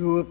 रूप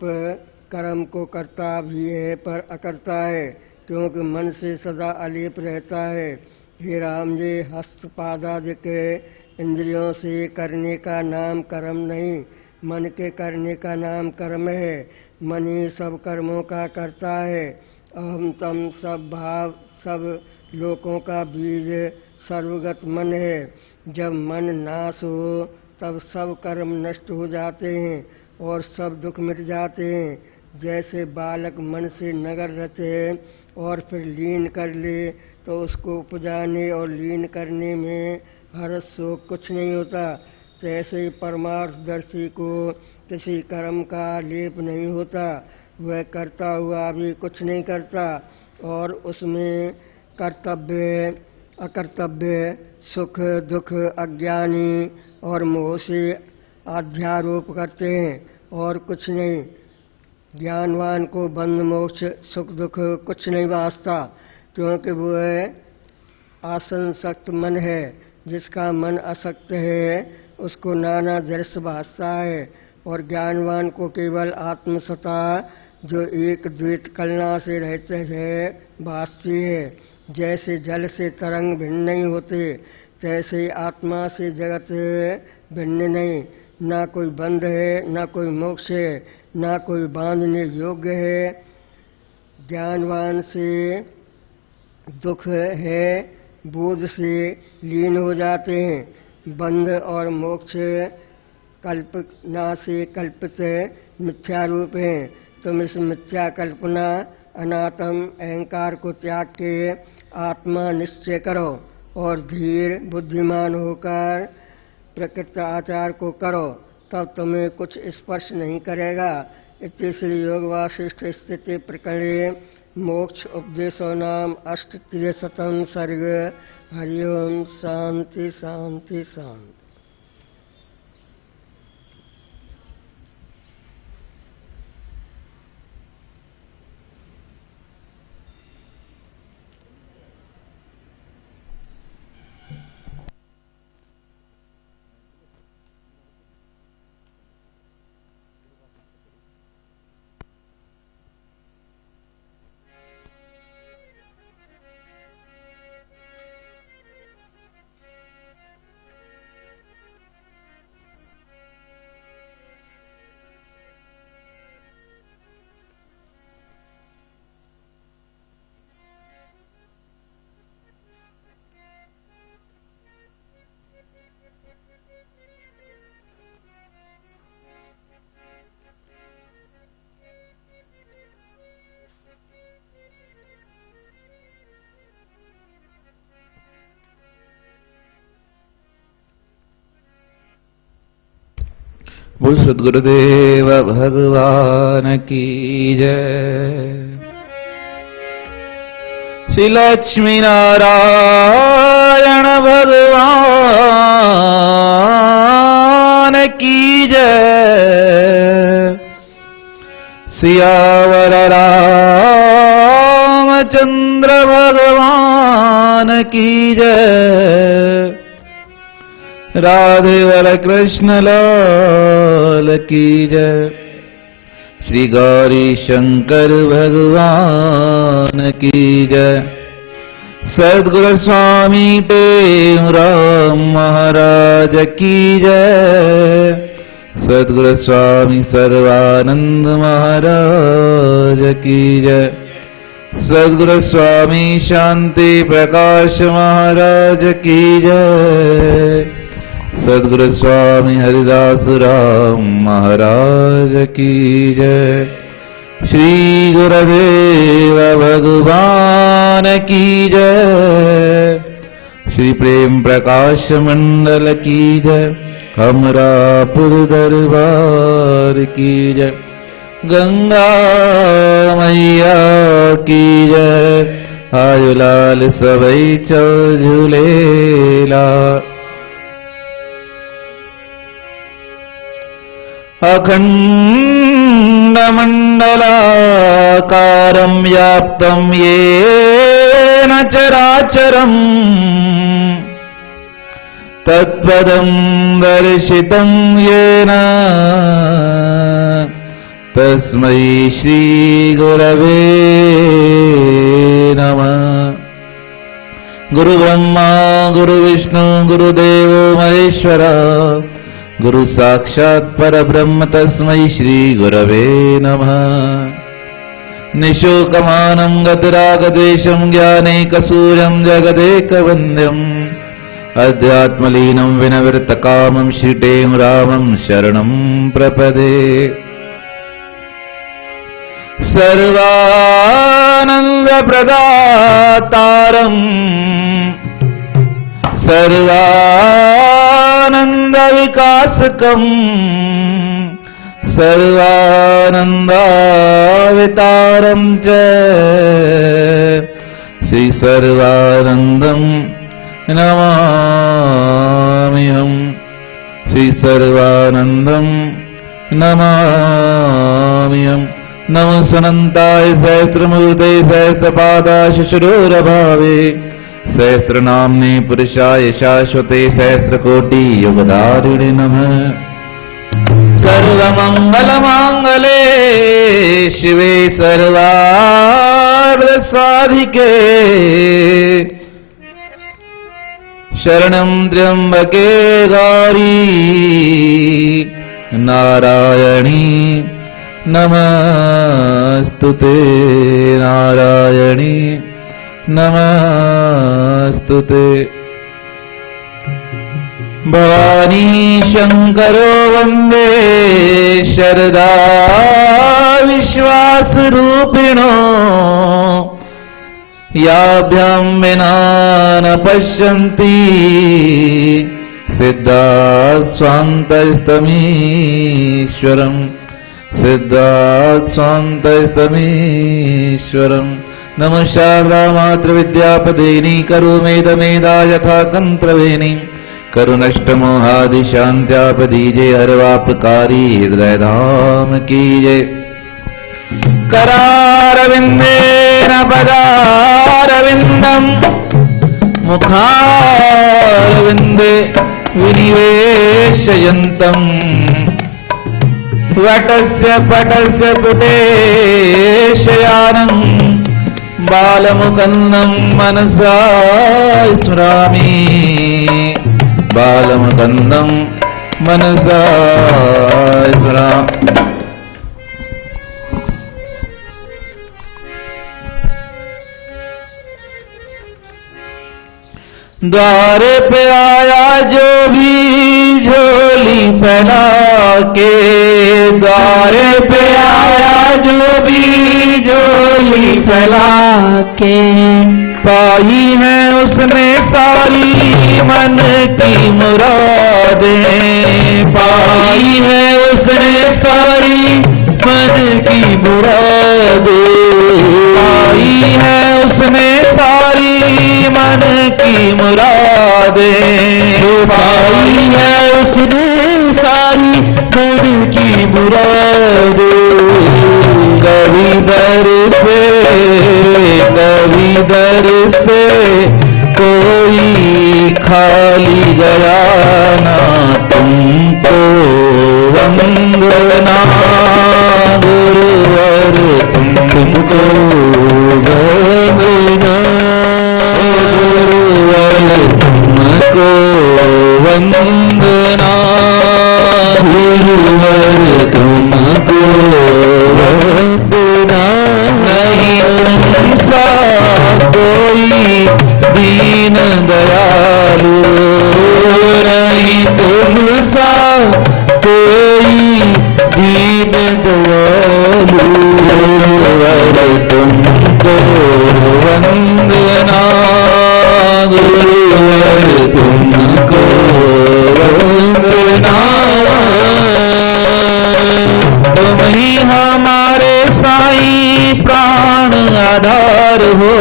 कर्म को करता भी है पर अकर्ता है, क्योंकि मन से सदा अलीप रहता है। हे राम जी, हस्तपादादि के इंद्रियों से करने का नाम कर्म नहीं, मन के करने का नाम कर्म है। मन ही सब कर्मों का करता है। अहम तम सब भाव सब लोकों का बीज सर्वगत मन है। जब मन नाश हो तब सब कर्म नष्ट हो जाते हैं और सब दुख मिट जाते हैं। जैसे बालक मन से नगर रचे और फिर लीन कर ले तो उसको उपजाने और लीन करने में हर्ष शोक कुछ नहीं होता, तैसे ही परमार्थदर्शी को किसी कर्म का लेप नहीं होता। वह करता हुआ भी कुछ नहीं करता और उसमें कर्तव्य अकर्तव्य, सुख दुख, अज्ञानी और मोह से अध्यारोप करते हैं और कुछ नहीं। ज्ञानवान को बंध मोक्ष सुख दुख कुछ नहीं वास्ता, क्योंकि वह आसंसक्त मन है। जिसका मन असक्त है उसको नाना दृश्य भासता है और ज्ञानवान को केवल आत्मसत्ता जो एक द्वैत कलना से रहते हैं भासती है। जैसे जल से तरंग भिन्न नहीं होते, तैसे आत्मा से जगत भिन्न नहीं। ना कोई बंध है, ना कोई मोक्ष है, ना कोई बांधने योग्य है। ज्ञानवान से दुख है, बोध से लीन हो जाते हैं। बंध और मोक्ष कल्पना से कल्पित मिथ्या रूप है। तुम इस मिथ्या कल्पना अनात्म अहंकार को त्याग के आत्मा निश्चय करो और धीर बुद्धिमान होकर प्रकृत आचार को करो, तब तुम्हें कुछ स्पर्श नहीं करेगा। इति श्री योग वासिष्ठ स्थिति प्रकरणे मोक्ष उपदेशो नाम 8-3 सर्ग। हरिओम शांति शांति शांति। बोल सद्गुरुदेव भगवान की जय। श्री लक्ष्मी नारायण भगवान की जय। सियावर रामचंद्र भगवान की जय। राधे वर कृष्ण लाल की जय। श्री गौरी शंकर भगवान की जय। सद्गुरु स्वामी प्रेमराम महाराज की जय। सद्गुरु स्वामी सर्वानंद महाराज की जय। सद्गुरु स्वामी शांति प्रकाश महाराज की जय। सद्गुरु स्वामी हरिदास राम महाराज की जय। श्री गुरुदेव भगवान की जय। श्री प्रेम प्रकाश मंडल की जय। हमरापुर दरबार की जय। गंगा मैया की जय। आयुलाल सबई चल झूलेला। अखण्डमण्डलाकारं व्याप्तं येन चराचरम् तत्पदं दर्शितं येन तस्मै श्री गुरवे नमः। गुरु ब्रह्मा गुरु विष्णु गुरुदेव महेश्वर गुरु साक्षात् परब्रह्म तस्मै श्री गुरवे नमः। निशोकमानं गतिरागद्वेषं ज्ञानैकसूर्यं जगदेकवन्द्यम् अध्यात्मलीनं विनविर्तकामं श्रीटें रामं शरणं प्रपदे। सर्वानन्दप्रदातारम् सर्वानन्दविकासकम् सर्वानन्दावितारं च श्री सर्वानन्दं नमाम्यहम्। श्री सर्वानन्दं नमाम्यहम्। नमो सनन्ताय सहस्रमूर्ते सहस्रपादाय शिशिरोरभावे सहस्रनाम्ने पुरुषाय शाश्वते सहस्रकोटि युगधारिणे नमः। सर्वमङ्गलमाङ्गले शिवे सर्वार्थसाधिके शरणं त्र्यम्बके गौरी नारायणी नमस्तुते नारायणी नमस्तुते। भवानी शंकरो वंदे शरदा विश्वासरूपिणो याभ्यां विना न पश्यन्ति सिद्धा स्वान्तस्तमीश्वरम् सिद्धा स्वान्तस्तमीश्वरम्। नमः शारदा मातृविद्यापदेनी करुमेदमेदा यथा कन्त्रवेणी करुनष्टमोहादिशान्त्यापदीजे हरवापकारी हृदयधाम कीजे। करारविन्देन पदारविन्दम् मुखारविन्दे विनिवेशयन्तम् वटस्य पटस्य पुटेशयानम् बालमुकन्दं मनसा स्मरामि बालमुकन्दं मनसा स्मरामि। द्वारे पे आया जो भी झोली फैला के द्वारे पे आया जो भी झोली फैला के पाई है उसने सारी मन की मुरादें पाई है उसने सारी मन की मुरादें पाई है उसने सारी मन की मुरादें पाई है उसने सारी मन की मुरादें। कभी दर से कोई खाली गया ना तुमको वंदना गुरुवर तुमको वंदना गुरुवर तुमको वंदना गुरुवर तुमको वंदना। नहीं तुमसा कोई दीन दयालु नहीं तुमसा कोई दीन दयालु गुरुवर तुमको वंदना गुरुवर तुमको वंदना। तुम ही हमारे साईं प्राण आधार हो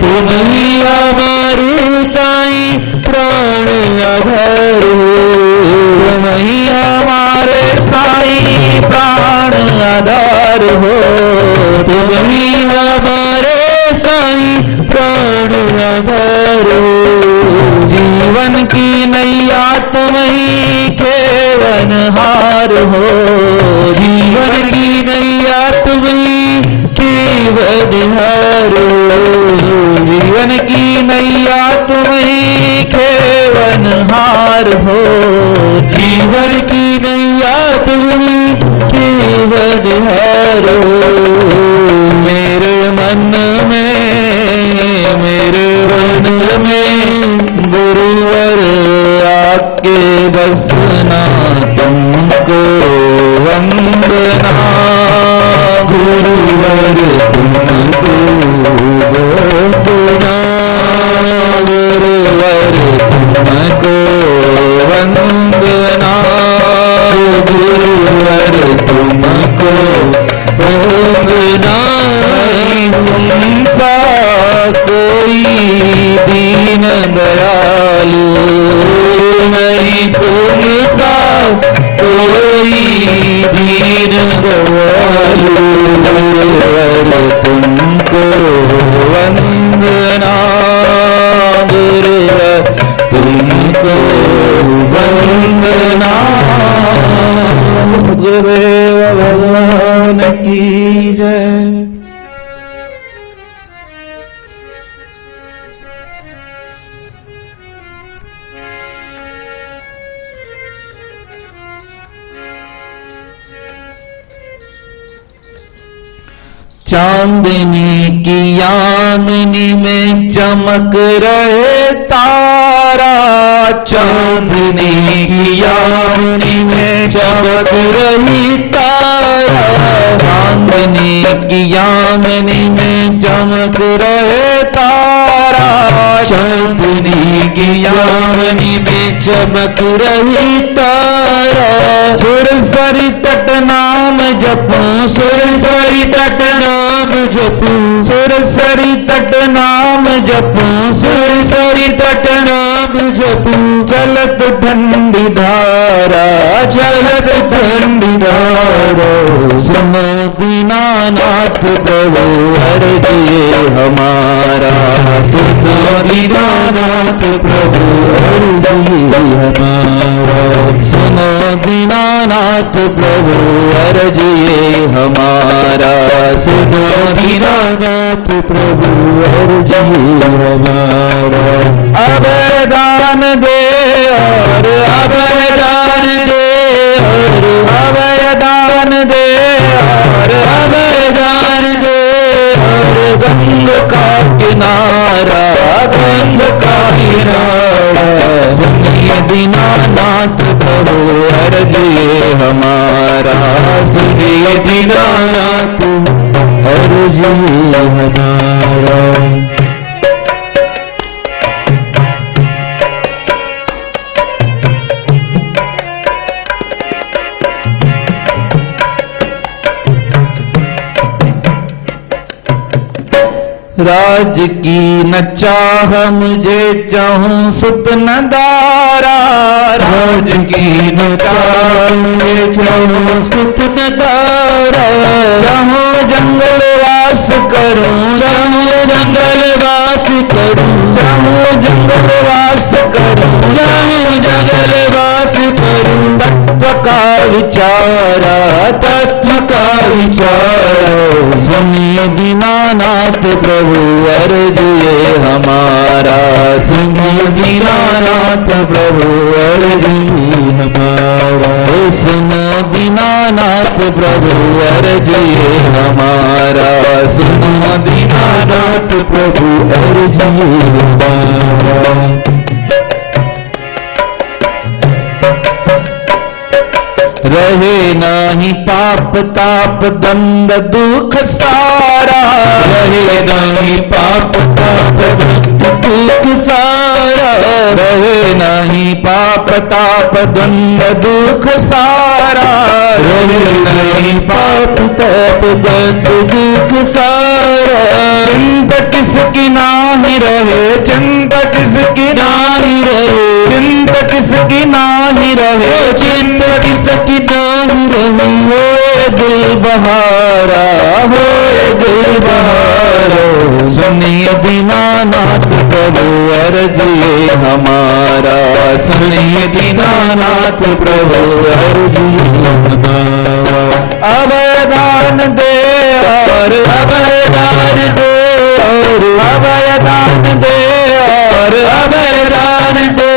तुम ही हमारे साईं प्राण आधार हो तुम ही हमारे साईं प्राण आधार हो तुम ही हमारे साईं प्राण आधार हो। जीवन की नैया तुम ही केवनहार हो जीवन की हो, जीवन की नैया तुम केवल हारो। मेरे मन में गुरुवर आके बसना, तुमको वंदना। गुरुवर तुमको वंदना, गुरुवर तुमको वंदना, गुरुवर तुमको वंदना। तुमसा कोई दीन दयालु नहीं, तुमसा कोई दीन दयालु। गुरुवर तुमको वंदना, गुरुवर तुमको वंदना। सदगुरुदेव भगवान की जय। चांदनी की यामिनी में चमक रहे तारा, चांदनी की यामिनी में चमक रही तारा। चांदनी की यामिनी में चमक रहे तारा, चांदनी की यामिनी में चमक रही तारा। सुरसरी तट नाम जपूं, सुरसरी तट नाम जपूं, सुरसरी तट नाम जपूं, सुरसरी तट नाम जपूं। चलत ठंडी धारा, चलत ठंडी धारा। सुनो दीनानाथ प्रभु अर्जिए हमारा, सुनो दीनानाथ प्रभु अर्जिए हमारा। सुनो दीनानाथ प्रभु अर्जिए हमारा, सुनो दीनानाथ प्रभु अर्जिए हमारा। अभयदान दे और अभयदान दे और अभयदान दे और अभयदान दे और गंगा का किनारा, गंगा का किनारा। सुनिए दीनानाथ प्रभु अर्जिए हमारा, सुनिए दीनानाथ अर्जिए हमारा। राज की न चाह मुझे चाहूं सुत न दारा, राज की न चाह मुझे चाहूं सुत न दारा। चाहूं जंगल वास करूं, चाहूं जंगल वास करूं, चाहूं जंगल वास करूं, चाहूं जंगल वास करूं। तत्व का विचारा, तत्व का विचारा। सुनिए दीनानाथ प्रभु अर्जिए हमारा, सुनिए दीनानाथ प्रभु अर्जिए हमारा। सुनो दीनानाथ प्रभु अर्जिए हमारा, सुनो दीनानाथ प्रभु अर्जिए हमारा। रहे नाही पाप ताप दंड दुख सारा, रहे नाही पाप ताप दंड दुख सारा। रहे नाही पाप ताप दंड दुख सारा, रहे नहीं पाप ताप दंड दुख सारा। चिंता किसकी नाही रहे, चिंता किसकी नाही रहे, चिंता किसकी नाही रहे, चिंता किसकी नाही रहे। हो दिल बहारा, हो दिल बहारा। सुनिए दीनानाथ प्रभु अर्जिए हमारा, सुनिए दीनानाथ प्रभु अर्जिए हमारा। अभयदान दे और अभयदान दे और अभयदान दे और अभयदान दे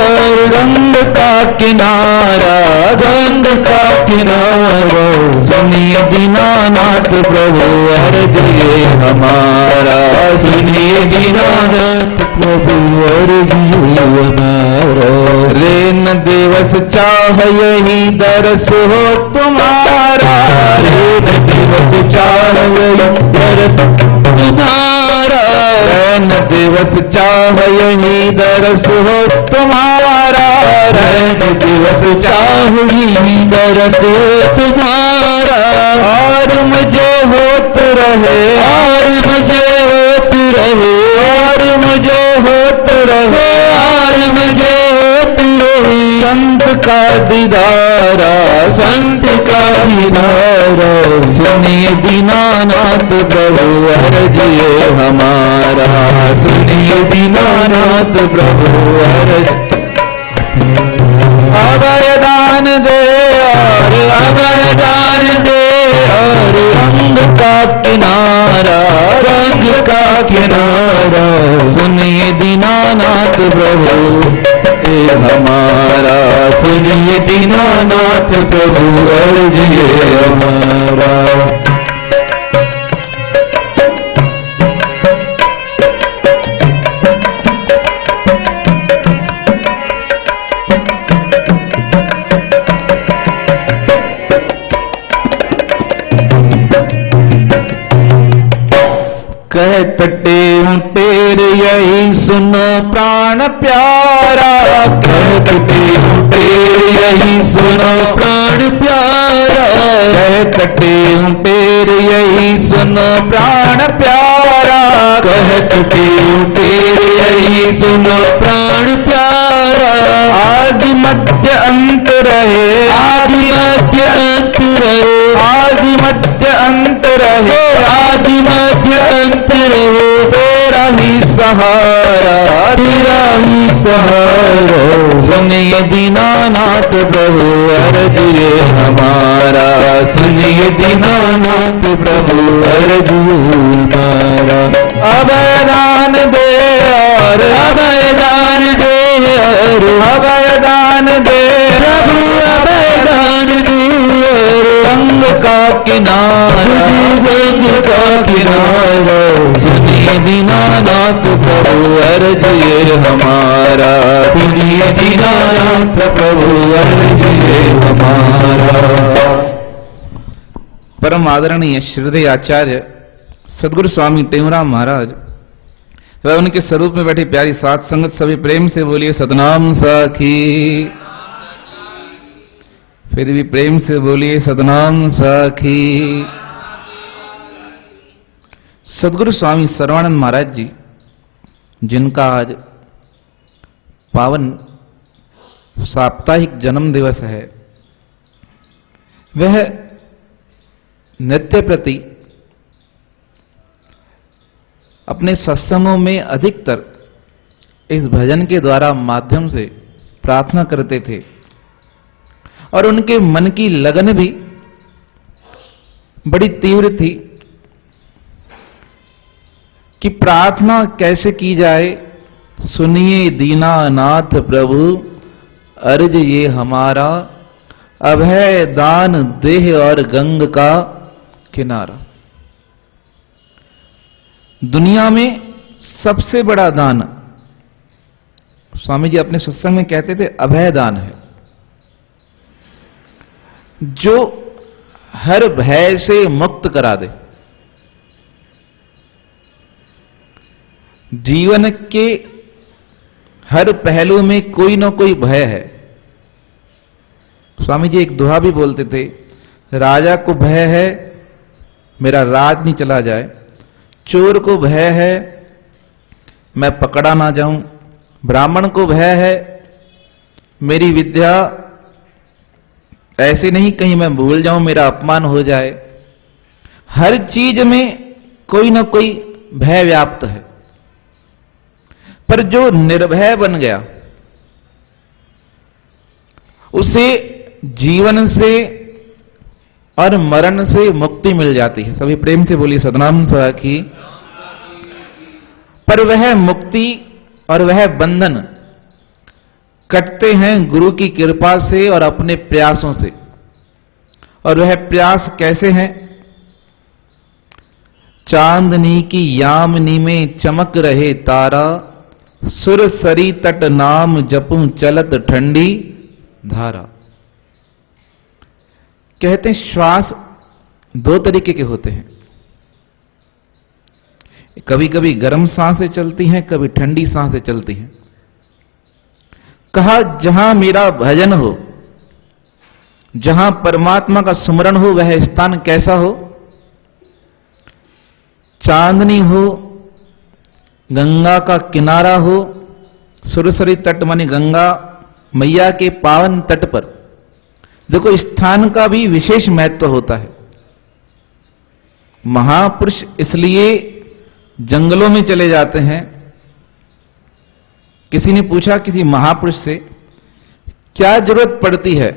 और गंगा किनारा, गंग का किनारा, सुनिए दीनानाथ प्रभु अर्ज ये हमारा, सुनिए दीनानाथ प्रभु अर्ज ये हमारा। रेन दिवस चाह यही दरस हो तुम्हारा, रेन दिवस चाह यही दरस तुम्हारा, रैन दिवस चाह यही दरस हो तुम्हारा, रैन दिवस चाह यही दरस हो तुम्हारा। और मुझे होत रहे, और मुझे होत रहे, और मुझे होत रहे, और मुझे होत रहे, संत का दीदारा, संत का दीदारा, सुनिए दीनानाथ प्रभु अर्ज ये हमारा, सुनिए दीनानाथ प्रभु अर्ज। अभयदान दे और अभयदान दे, और रंग का किनारा, रंग का किनारा, सुनिए दीनानाथ प्रभु ये हमारा, सुनिए दीनानाथ प्रभु अर्ज ये हमारा। कहते तेरे यही सुन प्राण प्यारा, कहते तेरे यही सुन प्राण प्यारा, कहते तेरे यही सुन प्राण प्यारा, कहते तेरे यही सुन प्राण प्यारा। आदि मध्य अंत रहे, आदि मध्य अंत रहे, आदि मध्य अंत रहे, आदि मध्य अंत रहे, तेरा ही सहारा, तेरा ही सहारा, सुनिए दीनानाथ प्रभु अर्ज ये हमारा, सुनिए दीनानाथ प्रभु अर्ज हमारा। अभयदान दे और अभयदान दे, और अभयदान दे प्रभु अभयदान दे, रंग का किनारा, रंग का किनारा, सुनिए दीनानाथ प्रभु अर्ज ये हमारा, सुनिए दीनानाथ प्रभु अर्ज ये हमारा। परम आदरणीय श्रीहृदय आचार्य सद्गुरु स्वामी टेमराम महाराज वह उनके स्वरूप में बैठी प्यारी सात संगत सभी प्रेम से बोलिए सतनाम साखी, फिर भी प्रेम से बोलिए सतनाम साखी। सद्गुरु स्वामी सर्वानंद महाराज जी जिनका आज पावन साप्ताहिक जन्म दिवस है, वह नित्य प्रति अपने सत्संगों में अधिकतर इस भजन के द्वारा माध्यम से प्रार्थना करते थे, और उनके मन की लगन भी बड़ी तीव्र थी कि प्रार्थना कैसे की जाए। सुनिए दीनानाथ प्रभु अर्ज ये हमारा, अभय दान देह और गंग का किनारा। दुनिया में सबसे बड़ा दान स्वामी जी अपने सत्संग में कहते थे अभय दान है, जो हर भय से मुक्त करा दे। जीवन के हर पहलू में कोई ना कोई भय है। स्वामी जी एक दोहा भी बोलते थे, राजा को भय है मेरा राज नहीं चला जाए, चोर को भय है मैं पकड़ा ना जाऊं, ब्राह्मण को भय है मेरी विद्या ऐसे नहीं कहीं मैं भूल जाऊं, मेरा अपमान हो जाए। हर चीज में कोई ना कोई भय व्याप्त है, पर जो निर्भय बन गया उसे जीवन से और मरण से मुक्ति मिल जाती है। सभी प्रेम से बोलिए सतनाम साखी। पर वह मुक्ति और वह बंधन कटते हैं गुरु की कृपा से और अपने प्रयासों से। और वह प्रयास कैसे हैं? चांदनी की यामिनी में चमक रहे तारा, सुरसरी तट नाम जपूं चलत ठंडी धारा। कहते हैं श्वास दो तरीके के होते हैं, कभी कभी गर्म सांसें चलती हैं, कभी ठंडी सांसें चलती हैं। कहा जहां मेरा भजन हो, जहां परमात्मा का सुमरण हो, वह स्थान कैसा हो? चांदनी हो, गंगा का किनारा हो, सुरसरी तट माने गंगा मैया के पावन तट पर। देखो स्थान का भी विशेष महत्व होता है। महापुरुष इसलिए जंगलों में चले जाते हैं। किसी ने पूछा किसी महापुरुष से, क्या जरूरत पड़ती है?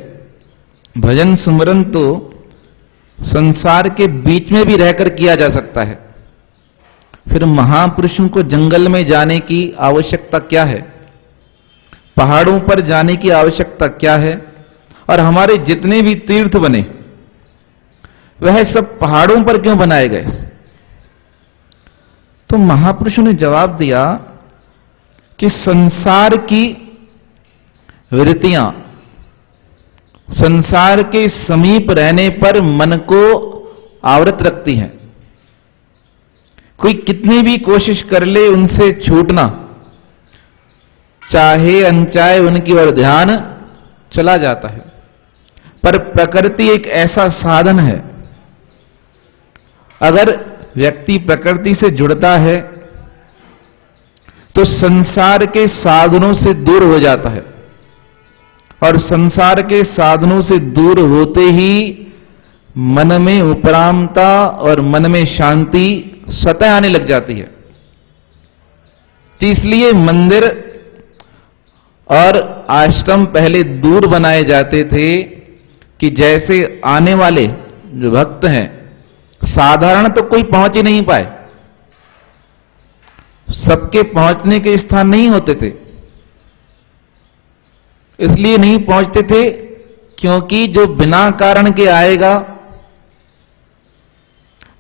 भजन सुमरन तो संसार के बीच में भी रहकर किया जा सकता है, फिर महापुरुषों को जंगल में जाने की आवश्यकता क्या है? पहाड़ों पर जाने की आवश्यकता क्या है? और हमारे जितने भी तीर्थ बने वह सब पहाड़ों पर क्यों बनाए गए? तो महापुरुषों ने जवाब दिया कि संसार की वृत्तियां संसार के समीप रहने पर मन को आवृत रखती हैं। कोई कितनी भी कोशिश कर ले उनसे छूटना, चाहे अनचाहे उनकी ओर ध्यान चला जाता है। पर प्रकृति एक ऐसा साधन है, अगर व्यक्ति प्रकृति से जुड़ता है तो संसार के साधनों से दूर हो जाता है, और संसार के साधनों से दूर होते ही मन में उपरामता और मन में शांति स्वतः आने लग जाती है। इसलिए मंदिर और आश्रम पहले दूर बनाए जाते थे कि जैसे आने वाले जो भक्त हैं साधारण तो कोई पहुंच ही नहीं पाए, सबके पहुंचने के स्थान नहीं होते थे। इसलिए नहीं पहुंचते थे क्योंकि जो बिना कारण के आएगा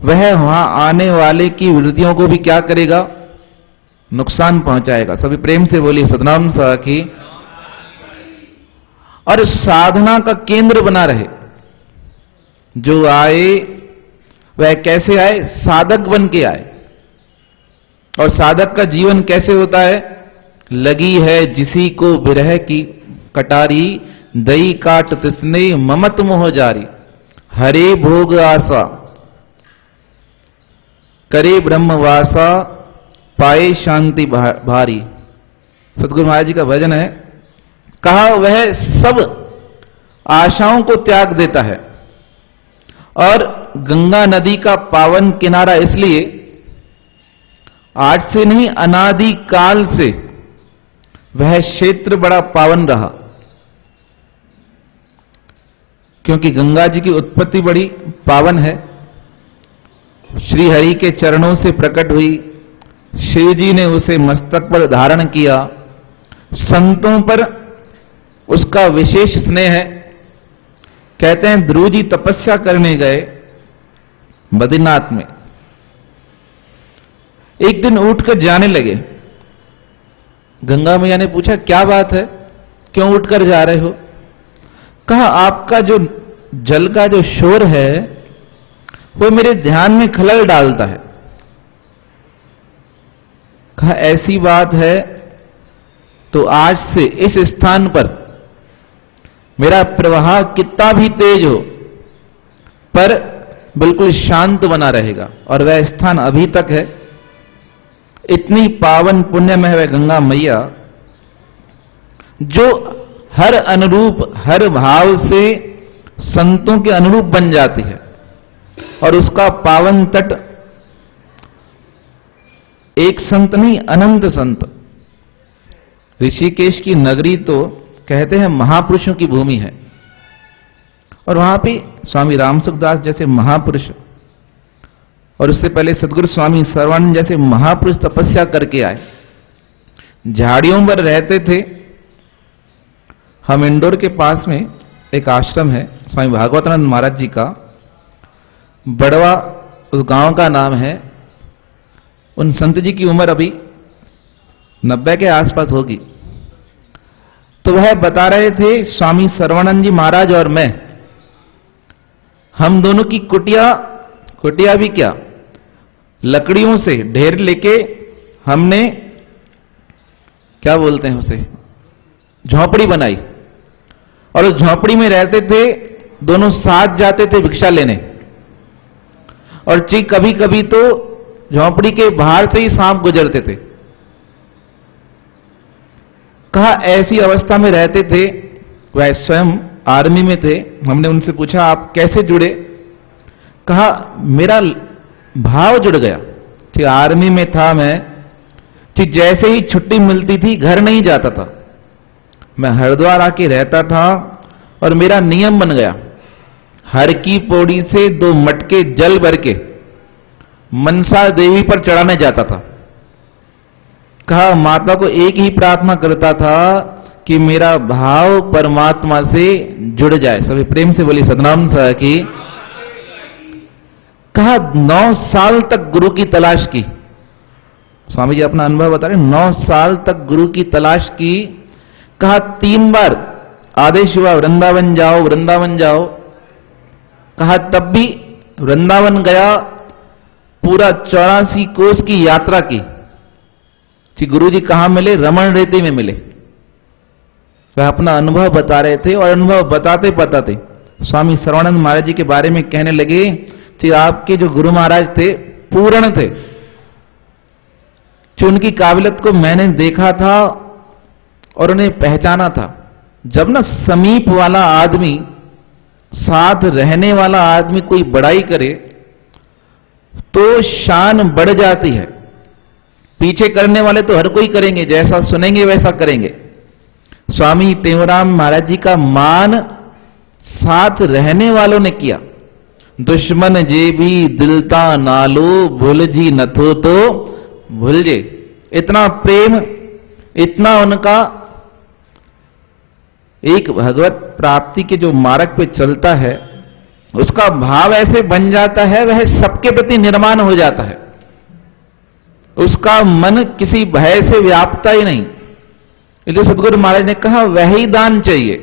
वह वहां आने वाले की वृत्तियों को भी क्या करेगा? नुकसान पहुंचाएगा। सभी प्रेम से बोलिए सतनाम साखी। और साधना का केंद्र बना रहे। जो आए वह कैसे आए? साधक बन के आए। और साधक का जीवन कैसे होता है? लगी है जिसी को विरह की कटारी, दई काट तिसने ममत मोह जारी, हरे भोग आशा करे ब्रह्मवासा, पाए शांति भारी। सतगुरु महाराज जी का भजन है। कहा वह सब आशाओं को त्याग देता है। और गंगा नदी का पावन किनारा इसलिए, आज से नहीं अनादि काल से वह क्षेत्र बड़ा पावन रहा, क्योंकि गंगा जी की उत्पत्ति बड़ी पावन है। श्री हरि के चरणों से प्रकट हुई, शिव जी ने उसे मस्तक पर धारण किया। संतों पर उसका विशेष स्नेह है। कहते हैं ध्रुव जी तपस्या करने गए बद्रीनाथ में। एक दिन उठकर जाने लगे। गंगा मैया ने पूछा क्या बात है, क्यों उठकर जा रहे हो? कहा आपका जो जल का जो शोर है वो मेरे ध्यान में खलल डालता है। कहा ऐसी बात है तो आज से इस स्थान पर मेरा प्रवाह कितना भी तेज हो पर बिल्कुल शांत बना रहेगा। और वह स्थान अभी तक है। इतनी पावन पुण्यमय है वह गंगा मैया, जो हर अनुरूप हर भाव से संतों के अनुरूप बन जाती है। और उसका पावन तट एक संत नहीं अनंत संत। ऋषिकेश की नगरी तो कहते हैं महापुरुषों की भूमि है। और वहां पे स्वामी रामसुखदास जैसे महापुरुष और उससे पहले सदगुरु स्वामी सर्वानंद जैसे महापुरुष तपस्या करके आए। झाड़ियों पर रहते थे हम इंदौर के पास में एक आश्रम है स्वामी भागवतानंद महाराज जी का, बड़वा उस गांव का नाम है। उन संत जी की उम्र अभी 90 के आसपास होगी। तो वह बता रहे थे स्वामी सर्वानंद जी महाराज और मैं, हम दोनों की कुटिया भी क्या, लकड़ियों से ढेर लेके हमने, क्या बोलते हैं उसे, झोपड़ी बनाई, और उस झोपड़ी में रहते थे। दोनों साथ जाते थे भिक्षा लेने, और कभी कभी तो झोपड़ी के बाहर से ही सांप गुजरते थे। कहा ऐसी अवस्था में रहते थे। वह स्वयं आर्मी में थे। हमने उनसे पूछा आप कैसे जुड़े? कहा मेरा भाव जुड़ गया। ठीक, आर्मी में था मैं, ठीक जैसे ही छुट्टी मिलती थी घर नहीं जाता था, मैं हरिद्वार आके रहता था, और मेरा नियम बन गया, हर की पौड़ी से 2 मटके जल भर के मनसा देवी पर चढ़ाने जाता था। कहा माता को एक ही प्रार्थना करता था कि मेरा भाव परमात्मा से जुड़ जाए। सभी प्रेम से बोली सतनाम साहब की। कहा 9 साल तक गुरु की तलाश की। स्वामी जी अपना अनुभव बता रहे, 9 साल तक गुरु की तलाश की। कहा 3 बार आदेश हुआ वृंदावन जाओ, वृंदावन जाओ। कहा तब भी वृंदावन गया, पूरा 84 कोस की यात्रा की। कि गुरु जी कहां मिले? रमण रेती में मिले। वह अपना अनुभव बता रहे थे, और अनुभव बताते बताते स्वामी सर्वानंद महाराज जी के बारे में कहने लगे कि आपके जो गुरु महाराज थे पूर्ण थे, कि उनकी काबिलियत को मैंने देखा था और उन्हें पहचाना था। जब ना समीप वाला आदमी, साथ रहने वाला आदमी कोई बड़ाई करे तो शान बढ़ जाती है। पीछे करने वाले तो हर कोई करेंगे, जैसा सुनेंगे वैसा करेंगे। स्वामी टेवराम महाराज जी का मान साथ रहने वालों ने किया। दुश्मन जे भी दिलता नालो, भूल जी नथो तो भूल जे। इतना प्रेम, इतना उनका एक भगवत प्राप्ति के जो मार्ग पे चलता है, उसका भाव ऐसे बन जाता है, वह सबके प्रति निर्माण हो जाता है। उसका मन किसी भय से व्यापता ही नहीं। इसलिए सदगुरु महाराज ने कहा वह ही दान चाहिए,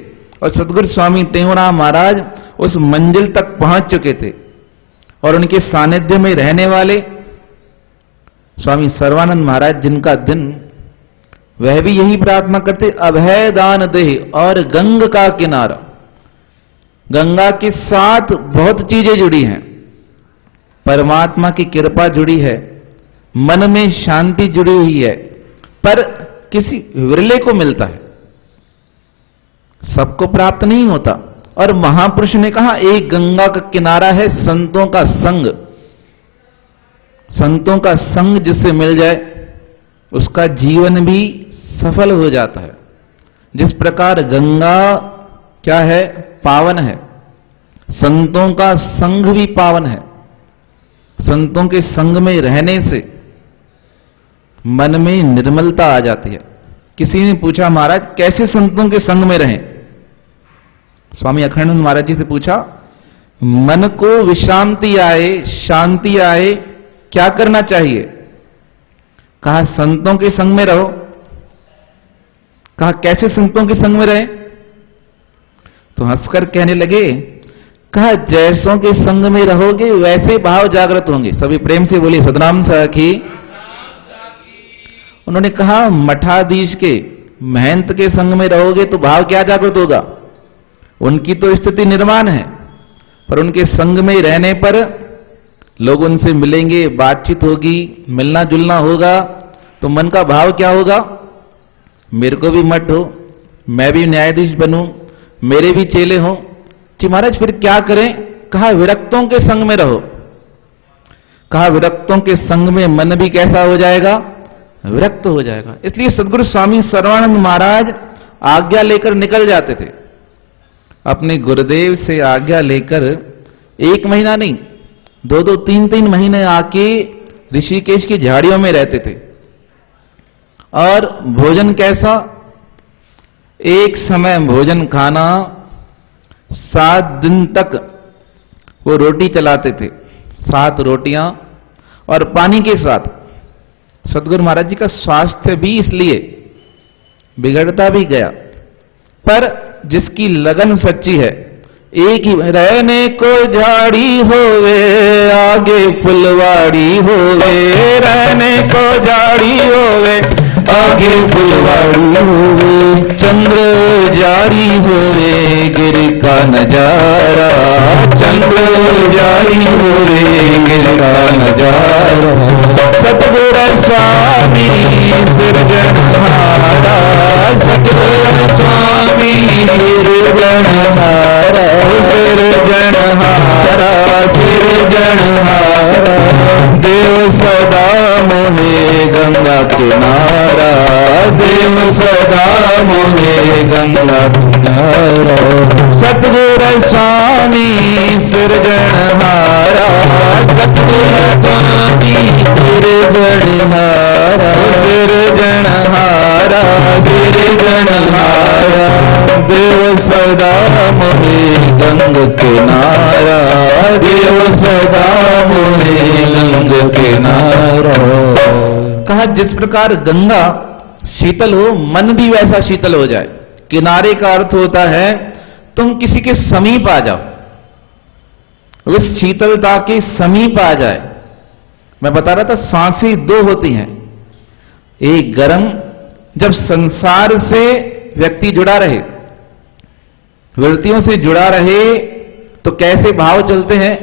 और सदगुरु स्वामी टेवराम महाराज उस मंजिल तक पहुंच चुके थे। और उनके सानिध्य में रहने वाले स्वामी सर्वानंद महाराज, जिनका दिन वह भी यही प्रार्थना करते, अभय दान दे और गंग का किनारा। गंगा के साथ बहुत चीजें जुड़ी हैं, परमात्मा की कृपा जुड़ी है, मन में शांति जुड़ी हुई है, पर किसी विरले को मिलता है, सबको प्राप्त नहीं होता। और महापुरुष ने कहा एक गंगा का किनारा है संतों का संग। संतों का संग जिससे मिल जाए उसका जीवन भी सफल हो जाता है। जिस प्रकार गंगा क्या है? पावन है। संतों का संग भी पावन है। संतों के संग में रहने से मन में निर्मलता आ जाती है। किसी ने पूछा महाराज कैसे संतों के संग में रहें? स्वामी अखंडानंद महाराज जी से पूछा, मन को विश्रांति आए, शांति आए, क्या करना चाहिए? कहा संतों के संग में रहो। कहा कैसे संतों के संग में रहे? तो हंसकर कहने लगे, कहा जैसों के संग में रहोगे वैसे भाव जागृत होंगे। सभी प्रेम से बोलिए सतनाम साखी। उन्होंने कहा मठाधीश के, महंत के संग में रहोगे तो भाव क्या जागृत होगा? उनकी तो स्थिति निर्माण है, पर उनके संग में रहने पर लोग उनसे मिलेंगे, बातचीत होगी, मिलना जुलना होगा, तो मन का भाव क्या होगा? मेरे को भी मठ हो, मैं भी न्यायाधीश बनूं, मेरे भी चेले हों। जी महाराज फिर क्या करें? कहा विरक्तों के संग में रहो। कहा विरक्तों के संग में मन भी कैसा हो जाएगा? विरक्त हो जाएगा। इसलिए सदगुरु स्वामी सर्वानंद महाराज आज्ञा लेकर निकल जाते थे। अपने गुरुदेव से आज्ञा लेकर 1 महीना नहीं, 2-2, 3-3 महीने आके ऋषिकेश की झाड़ियों में रहते थे। और भोजन कैसा? एक समय भोजन खाना, 7 दिन तक वो रोटी चलाते थे, 7 रोटियां और पानी के साथ। सतगुरु महाराज जी का स्वास्थ्य भी इसलिए बिगड़ता भी गया, पर जिसकी लगन सच्ची है, एक ही रहने को झाड़ी होवे आगे फुलवाड़ी होवे, रहने को झाड़ी होवे आगे फुलवाड़ी होवे, चंद्र जारी होवे गिर का नजारा, चंद्र जारी होवे गिर का नजारा, सतगुरु स्वामी सृजनहारा, सतगुरु स्वामी सृजनहारा, सृजनहारा सृजनहारा, देव सदा मोहे गंगा किनारा, देव सदा मोहे गंगा किनारा, सतगुरु स्वामी सृजनहारा, सतगुरु स्वामी सृजनहारा, सृजनहारा सृजनहारा, देव सदा मोहे गंगा किनारा, देव सदा मोहे गंगा किनारा। कहा जिस प्रकार गंगा शीतल हो, मन भी वैसा शीतल हो जाए। किनारे का अर्थ होता है तुम किसी के समीप आ जाओ, उस शीतलता के समीप आ जाए। मैं बता रहा था सांसें 2 होती हैं, एक गर्म, जब संसार से व्यक्ति जुड़ा रहे, वृत्तियों से जुड़ा रहे, तो कैसे भाव चलते हैं,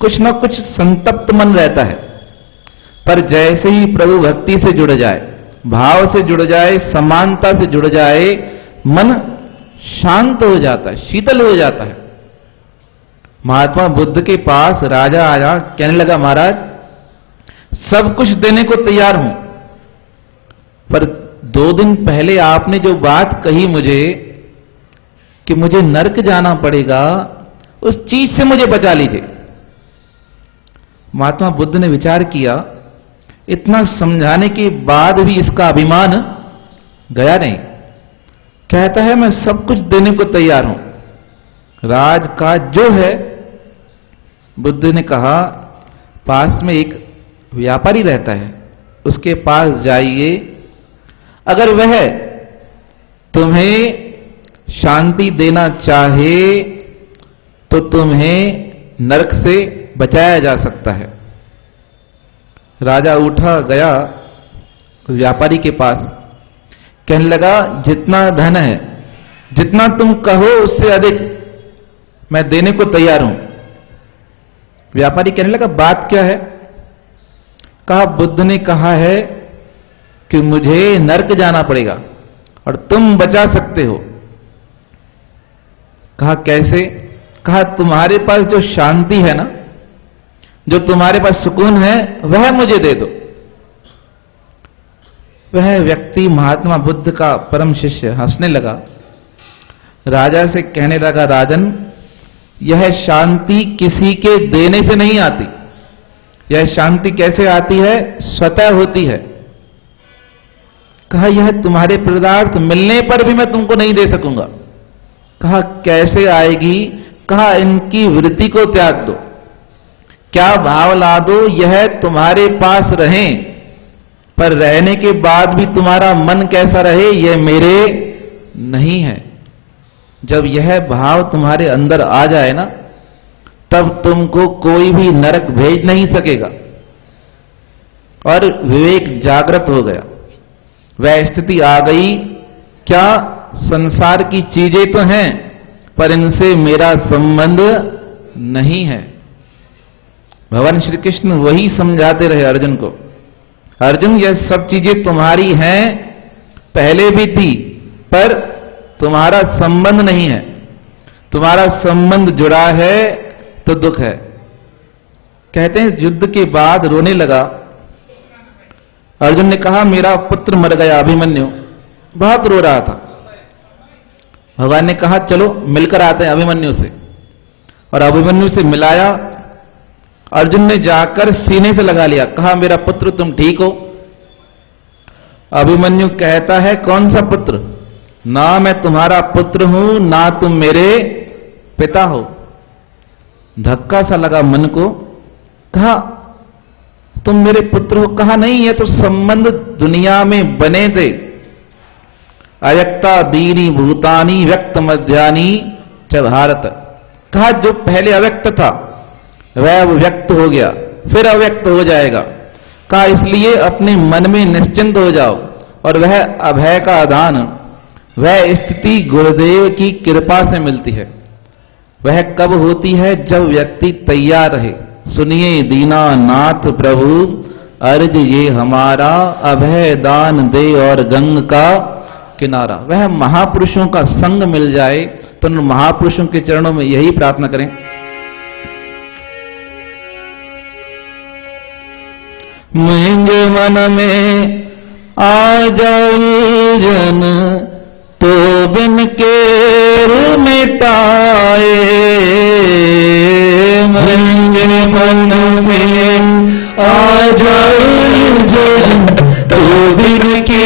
कुछ न कुछ संतप्त मन रहता है। पर जैसे ही प्रभु भक्ति से जुड़ जाए, भाव से जुड़ जाए, समानता से जुड़ जाए, मन शांत हो जाता है, शीतल हो जाता है। महात्मा बुद्ध के पास राजा आया, कहने लगा महाराज सब कुछ देने को तैयार हूं, पर 2 दिन पहले आपने जो बात कही मुझे कि मुझे नरक जाना पड़ेगा, उस चीज से मुझे बचा लीजिए। महात्मा बुद्ध ने विचार किया, इतना समझाने के बाद भी इसका अभिमान गया नहीं। कहता है मैं सब कुछ देने को तैयार हूं, राजकाज जो है। बुद्ध ने कहा पास में एक व्यापारी रहता है, उसके पास जाइए, अगर वह तुम्हें शांति देना चाहे तो तुम्हें नरक से बचाया जा सकता है। राजा उठा गया व्यापारी के पास, कहने लगा जितना धन है, जितना तुम कहो उससे अधिक मैं देने को तैयार हूं। व्यापारी कहने लगा बात क्या है? कहा बुद्ध ने कहा है कि मुझे नरक जाना पड़ेगा और तुम बचा सकते हो। कहा कैसे? कहा तुम्हारे पास जो शांति है ना, जो तुम्हारे पास सुकून है, वह मुझे दे दो। वह व्यक्ति महात्मा बुद्ध का परम शिष्य हंसने लगा, राजा से कहने लगा राजन, यह शांति किसी के देने से नहीं आती। यह शांति कैसे आती है? स्वतः होती है। कहा यह तुम्हारे पदार्थ मिलने पर भी मैं तुमको नहीं दे सकूंगा। कहा कैसे आएगी? कहा इनकी वृत्ति को त्याग दो, क्या भाव ला दो, यह तुम्हारे पास रहें, पर रहने के बाद भी तुम्हारा मन कैसा रहे यह मेरे नहीं है। जब यह भाव तुम्हारे अंदर आ जाए ना, तब तुमको कोई भी नरक भेज नहीं सकेगा। और विवेक जागृत हो गया, वह स्थिति आ गई, क्या संसार की चीजें तो हैं पर इनसे मेरा संबंध नहीं है। भगवान श्री कृष्ण वही समझाते रहे अर्जुन को, अर्जुन यह सब चीजें तुम्हारी हैं, पहले भी थी, पर तुम्हारा संबंध नहीं है। तुम्हारा संबंध जुड़ा है तो दुख है। कहते हैं युद्ध के बाद रोने लगा। अर्जुन ने कहा मेरा पुत्र मर गया अभिमन्यु, बहुत रो रहा था। भगवान ने कहा चलो मिलकर आते हैं अभिमन्यु से, और अभिमन्यु से मिलाया। अर्जुन ने जाकर सीने से लगा लिया, कहा मेरा पुत्र तुम ठीक हो? अभिमन्यु कहता है कौन सा पुत्र? ना मैं तुम्हारा पुत्र हूं, ना तुम मेरे पिता हो। धक्का सा लगा मन को, कहा तुम मेरे पुत्र हो, कहा नहीं, ये तो संबंध दुनिया में बने थे। अव्यक्ता दीनी भूतानी व्यक्त मध्यानी च भारत, कहा जो पहले अव्यक्त था वह अब व्यक्त हो गया, फिर अव्यक्त हो जाएगा। कहा इसलिए अपने मन में निश्चिंत हो जाओ, और वह अभय का आधान, वह स्थिति गुरुदेव की कृपा से मिलती है। वह कब होती है? जब व्यक्ति तैयार रहे। सुनिए दीनानाथ प्रभु अर्ज ये हमारा, अभय दान दे और गंग का किनारा। वह महापुरुषों का संग मिल जाए तो उन महापुरुषों के चरणों में यही प्रार्थना करें, मेरे मन में आ जाए जन तो बिन के मिटाए, मेरे मन में आ जाए जन तो बिन के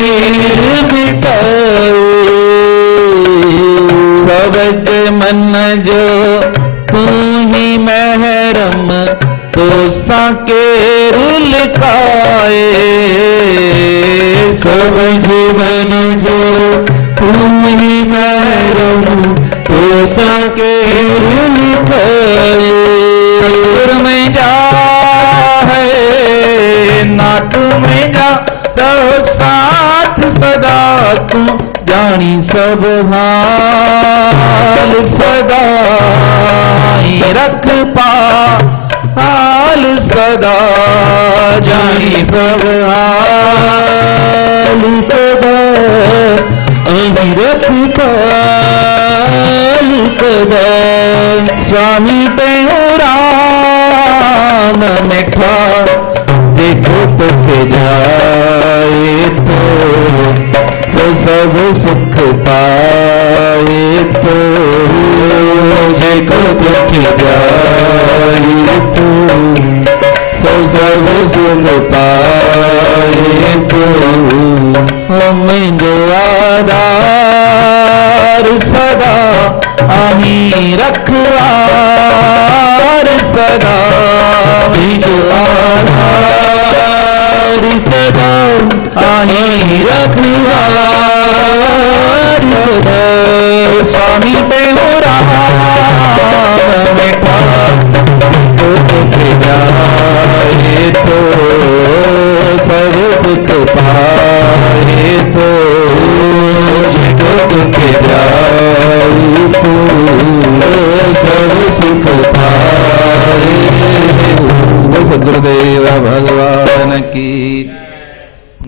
मिटाए। सबज मन जो तू ही महरम तो साके लिखाए। सब जीवन जो तुम ही महरम तो साके लिखाए। सुर में जा है नाट में जा, रहो साथ सदा तू, जानी सब हाल सदा ही रख पा, हाल सदा जानी सब हाल सदा ही रख पा, हाल सदा। स्वामी पे हो राम मिठा, देखो तो के जाए तो सब सुख पाए, तो देखो तो के जाए तो सब सुख पाए, तो हम जो आधार सदा आही रखवार सदा, जो आधार सदा आही रखवार सदा। स्वामी पे हो राम मिठा, तो के जाए तो सब सुख पाए, तो के जाए तो सब सुख पाए। सदगुरुदेव भगवान की।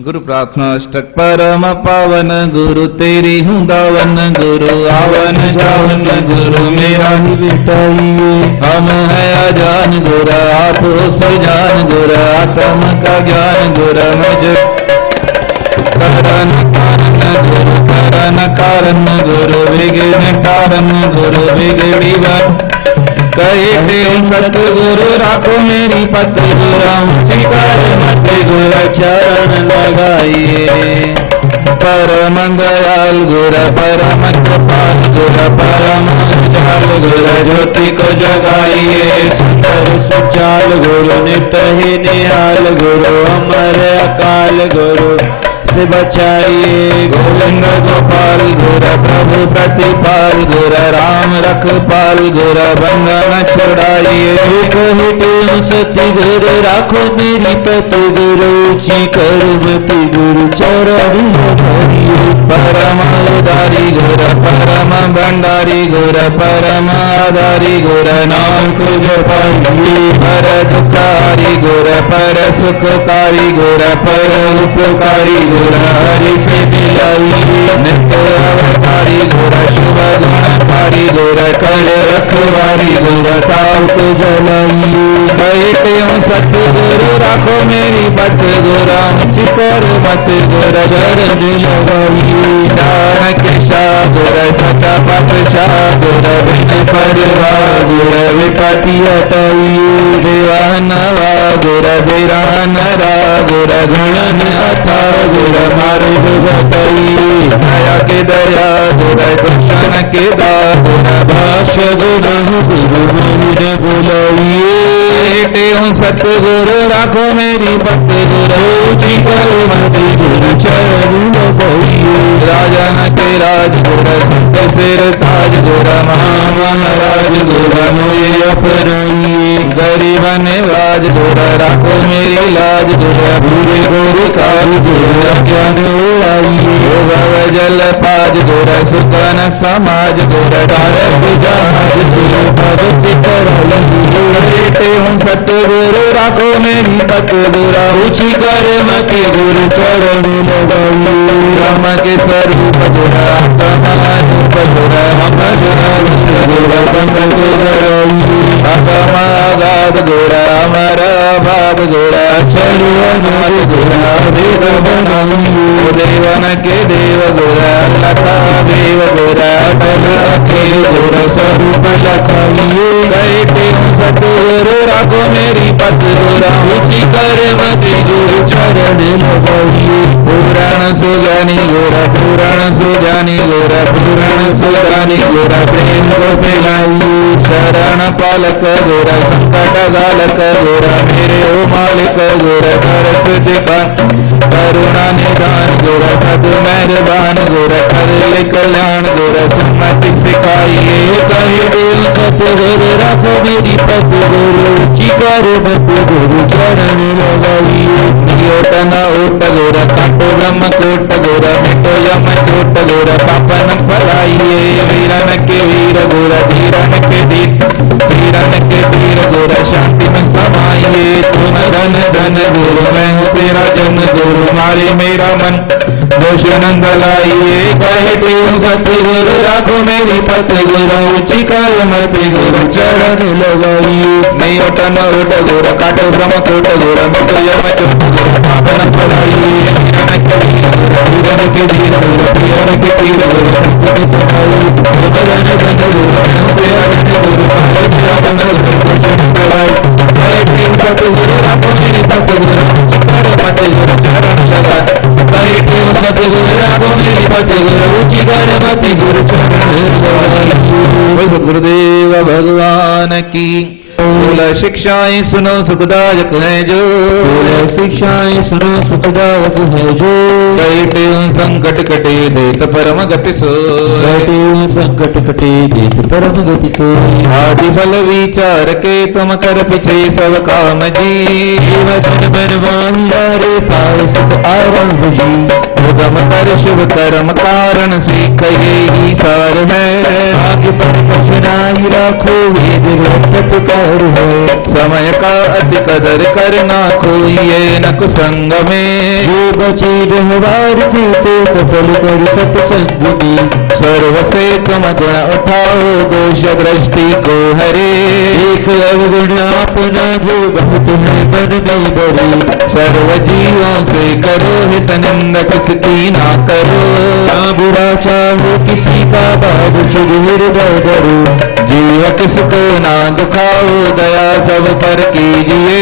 गुरु प्रार्थना अष्टक। परम पावन गुरु तेरी हूँ दावन, गुरु आवन जावन गुरु मेरा ही बिटाइए। हम है अजान गुरु आप हो सजान, गुरु आत्म का ज्ञान गुरु मुझ करण गुरु करण कारण, गुरु विघ्न कारण गुरु बिगड़ी बात। कहे सतगुरु राखो मेरी पत, गुरु मत गुरु चरण लगाइए। परम दयाल गुरु परम कृपाल गुरु परम जाल, गुरु ज्योति को जगाइए। सुंदर सुचाल गुरु नित ही निहाल, गुरु अमर अकाल गुरु से बचाइए। गोविंद गोपाल गुरु प्रभु प्रतिपाल, गुरु राम रखपाल गुरु बंधन छुड़ाइए। हित सती गुरु राखो मेरी पति, गुरु ऊंची करवती गुरु चरण धरिए। परम उदारी गुरु परम भंडारी गुरु परम आधारी, गुरु नाम को जपाइए। पर दुखारी गुरु पर सुखकारी, गुरु पर उपकारी गुरु हरि से मिलाइए। नित्य अवतारी गुरु शुभ गुणकारी, गुरु कर रखवारी गुरु ताव को जलाइए। कहते हूँ सतगुरु राखो मेरी पत, गुरु चिकर मत गुरु चरण लगाइए। नानक शाह गुरु सचा पत शाह, गुरु बिन परिवार गुरु विपत्ति हटाइए। देवानवा गुरु बिरानरा, गुरु गुणन अथा गुरु मार्ग बताइए। दया के दया गुर दर्शन के दातुर भाष्य गुण गुरु मोहिन बुलाइए बेटे हूँ सतगुरु राखो मेरी पत गुरु जी करो मति गुरु चरण लगाइए राजन के राज गुर संत सिर ताज गुर महाराज गुर मोए अपराइए गरीब निवाज गुर राखो मेरी लाज गुर भूरे गुरु काल गुर ज्ञान आइए भव जल पाज गुर सुकन समाज गुर तारक जहाज गुर पद बेटे हूँ सतगुरु राखो मेरी पत गुरु रुचि कर मति गुरु चरण लगाइए ब्रह्म के स्वरूप गुर आत्मारूप गुर हम गुर अगमागाद गुर अमर भाग गुर अक्षर अनाद गुर वेद बनाइए देवन के देव गुर लता देव गुर अटल अखिल गुर स्वरूप लखाइए बैठे सतगुरु राखो मेरी पत गुरु रुचि कर मति गुरु चरण लगाइए पुराण सुजानी गुर पुराण सुजानी गुर पुराण सुजानी गुर प्रेम को पिलाइए शरण पालक गुर संकट गालक गुर मेरे ओ मालिक गुर करत दिखान करुणा निदान गुर सद मेहरबान गुर कर कल्याण गुर सम्मति सिखाइए कहे दिल सतगुरु राखो मेरी पत गुरु रुचि कर मति गुरु चरण लगाइए नियोट न ओट गुर काटो ब्रह्म कोट गुर मिटो यम चोट गुर पापन फलाइए वीरन के वीर गुर धीरन के धीरन के धीर गुर शांति में समाइए तुम धन धन गुरु मैं हूँ तेरा जन गुरु मारे मेरा मन दोष नंद लाइए कहते हूँ सतगुरु राखो मेरी पत गुरु रुचि कर मति गुरु चरण लगाइए नहीं ओट न ओट गुर काटो ब्रह्म कोट गुर मिटो यम चोट गुर पापन फलाइए वीरन के वीर धीरन के धीर गुरु प्रियन के पीर गुरु धन धन गुरु तेरा जन गुरु मारे मेरा मन दोष नंद लाइए कहते हूँ सतगुरु राखो मेरी पत गुरु कर मति गुरु चरण लगाइए कहते हूँ सतगुरु राखो मेरी पत गुरु रुचि कर मति गुरु चरण लगाइए गुरुदेव भगवान की 16 शिक्षाएं सुनो सुखदायक है जो 16 शिक्षाएं सुनो सुखदायक है जो बैठे संकट कटे देत परम गति सो बैठे संकट कटे देत परम गति सो आदि फल विचार के तुम कर पिछे सब काम जी वचन बरवारे पाए सुख आरंभ जी उदम कर शुभ कर्म कारण से कहे ही सार है आगे पर कठिनाई राखो वेद ग्रंथ पुकार है समय का अति कदर करना कोई न कुसंग में जो बचे व्यवहार से तो सफल कर सत्संग में सर्व से तुम गुण उठाओ दोष दृष्टि को हरे एक अवगुण अपना जो बहुत है मन में बड़े सर्व जीवों से करो हित निंदा किसकी ना करो ना बुरा चाहो किसी का बाब हृदय डरो जीव किसको ना दुखाओ दया सब पर कीजिए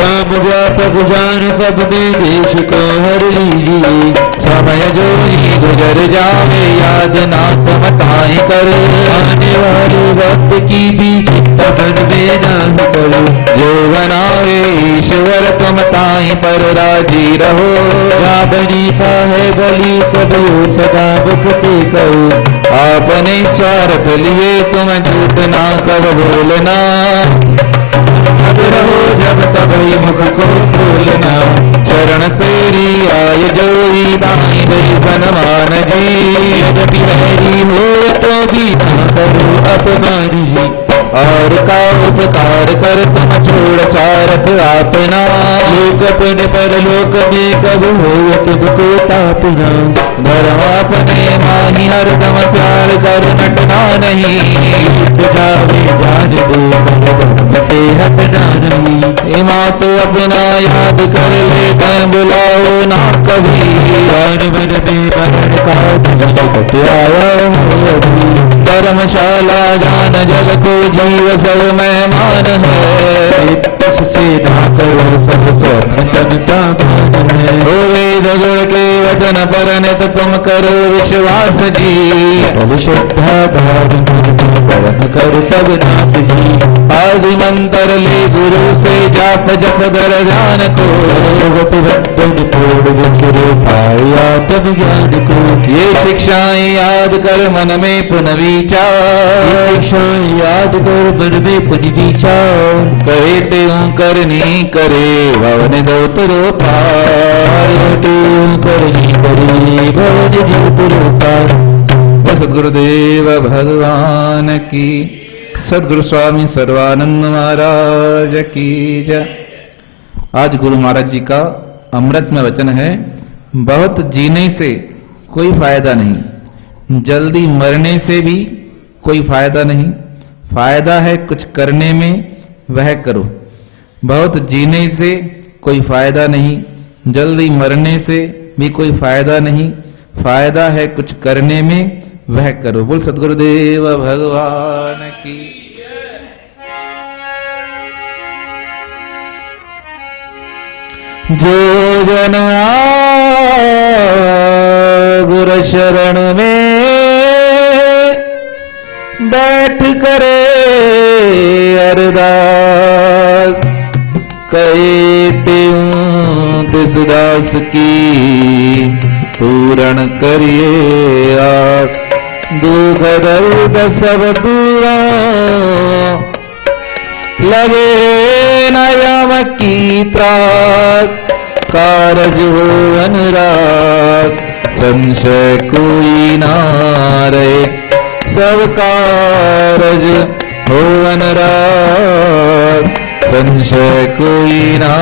राम व्यापक जान सब में देश को हर लीजिए समय जो ही गुजर जावे याद ना तुम ताई करो आने वाले वक्त की भी चिंता मन में ना करो जो बनावे ईश्वर तुम ताई पर राजी रहो या बनी सा है बली सब सदा मुख से कहो आपने स्वार्थ लिए तुम झूठ ना कर बोलना रहो जब तब मुख को खोलना शरण तेरी आय जोई दाई दे सनमान जी यदि मेरी हो तो भी ना करो अपमानी और का उपकार कर तुम छोड़ सारथ अपना लोक अपने पर लोक में कब हो तुमको तापना धर्म अपने माही हर दम प्यार कर नटना नहीं सुझावे जान दो से हटना नहीं माँ तो अपना याद कर ले बुलाओ ना कभी मन में मरण का आया धर्मशाला जान जग को जीव सब मेहमान है इससे ना करो सब स्वप्न संतान है वेद गुण के वचन पर नित तुम करो विश्वास जी। बल श्रद्धा धारण कर्म कर सब नाथ जी। आदि मंत्र ले गुरु से जाप जप दर जान को। पाया तब ज्ञान को। ये शिक्षाएं याद कर मन में पुनः विचार। शिक्षाएं याद कर मन में पुनः विचार। कहते हूँ करनी करे भवन दौतरो पार। कहते हूँ करनी करे भवन दौतरो पार। सद्गुरुदेव भगवान की, सद्गुरु स्वामी सर्वानंद महाराज की जय। आज गुरु महाराज जी का अमृत में वचन है, बहुत जीने से कोई फायदा नहीं, जल्दी मरने से भी कोई फायदा नहीं, फायदा है कुछ करने में, वह करो। बहुत जीने से कोई फायदा नहीं, जल्दी मरने से भी कोई फायदा नहीं, फायदा है कुछ करने में, वह करो। बोल सद्गुरुदेव भगवान की। जो जन गुरु शरण में बैठ करे अरदास, कहते तिस दास की पूर्ण करिए आस। दुख दर्द सब दूरा लगे न यम की त्रास, कारज हो अनुराग संशय कोई ना रहे, सब कारज हो अनुराग संशय कोई ना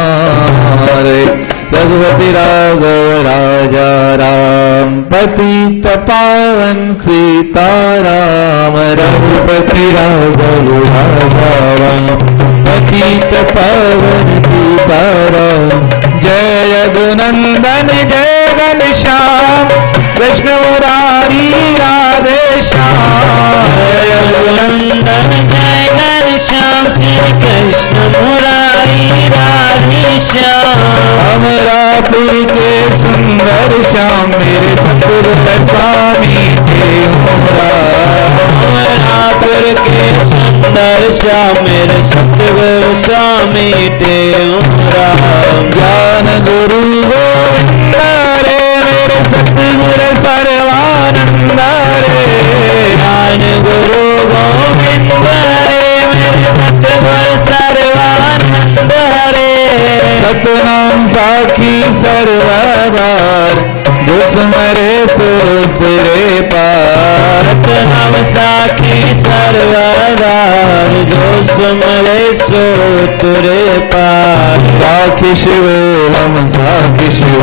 रहे। रघुपति राघव राजा राम, पतित पावन सीताराम। रघुपति राघव राजा राम, पतित पावन सीताराम। जय यदुनंदन जय घनश्याम, कृष्ण मुरारी राधे श्याम। जय यदुनंदन जय घनश्याम, श्री कृष्ण मुरारी राधे श्याम। अमरापुर के सुंदर श्याम, मेरे सतगुरु स्वामी के मोरा। अमरापुर के सुंदर श्याम, मेरे सतगुरु स्वामी ते राम। ज्ञान गुरु गोविंद रे, मेरे सतगुरु सर्वानंद रे। ज्ञान गुरु गोविंद रे, मेरे सतगुरु सर्वानंद रे। सतनाम साखी सर्वदार, जो सुमरे सो तेरे पार। सतनाम साखी सर्वदार, जो सुमरे सो तेरे पार। साखी शिव हम साखी शिव,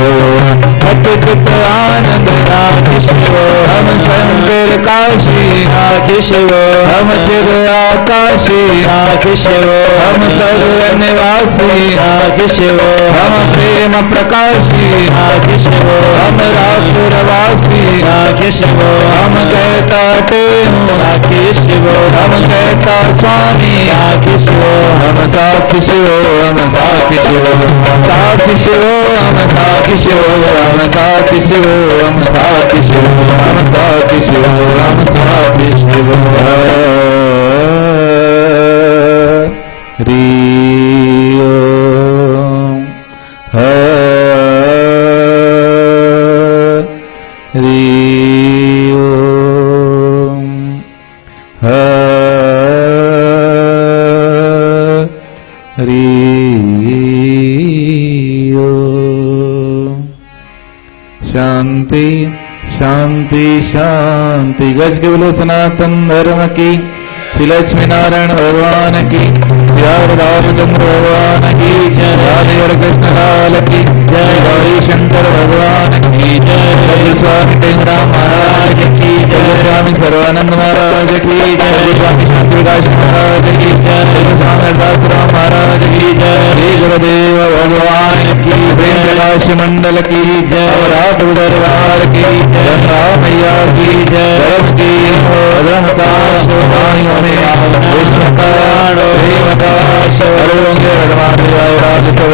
अत्यंत आनंद साखी शिव। हम शंकर काशी साखी शिव, हम शिव आकाशी साखी शिव। हम सर्व निवासी साखी शिव, हम प्रेम प्रकाशी साखी शिव। हम रासुरवासी साखी शिव, हम कहता टेहूँ साखी शिव। हम कहता स्वामी साखी शिव, हम साखी शिव हम साखी शिव साखी शिव हम साखी शिव हम साखी शिव हम साखी शिव हम साखी शिव हम साखी शिव। हरि ओम हरि ओम हरि ओम। शांति शांति शांति। गज के बोलो सनातन धर्म की, श्री लक्ष्मी नारायण भगवान की, यार रामचंद्र भगवान की जय। राधे और कृष्ण लाल की जय। गौरी शंकर भगवान की जय। जय स्वामी टेंगराम महाराज की जय। स्वामी सर्वानंद महाराज की जय। स्वामी शांतिदास महाराज की जय। स्वामी दास राम महाराज की जय। श्री गुरुदेव भगवान की प्रेम प्रकाश मंडल की जय। रात दरबार की जय। मैया की जय। की धर्मदास विष्णु कल्याण राज सब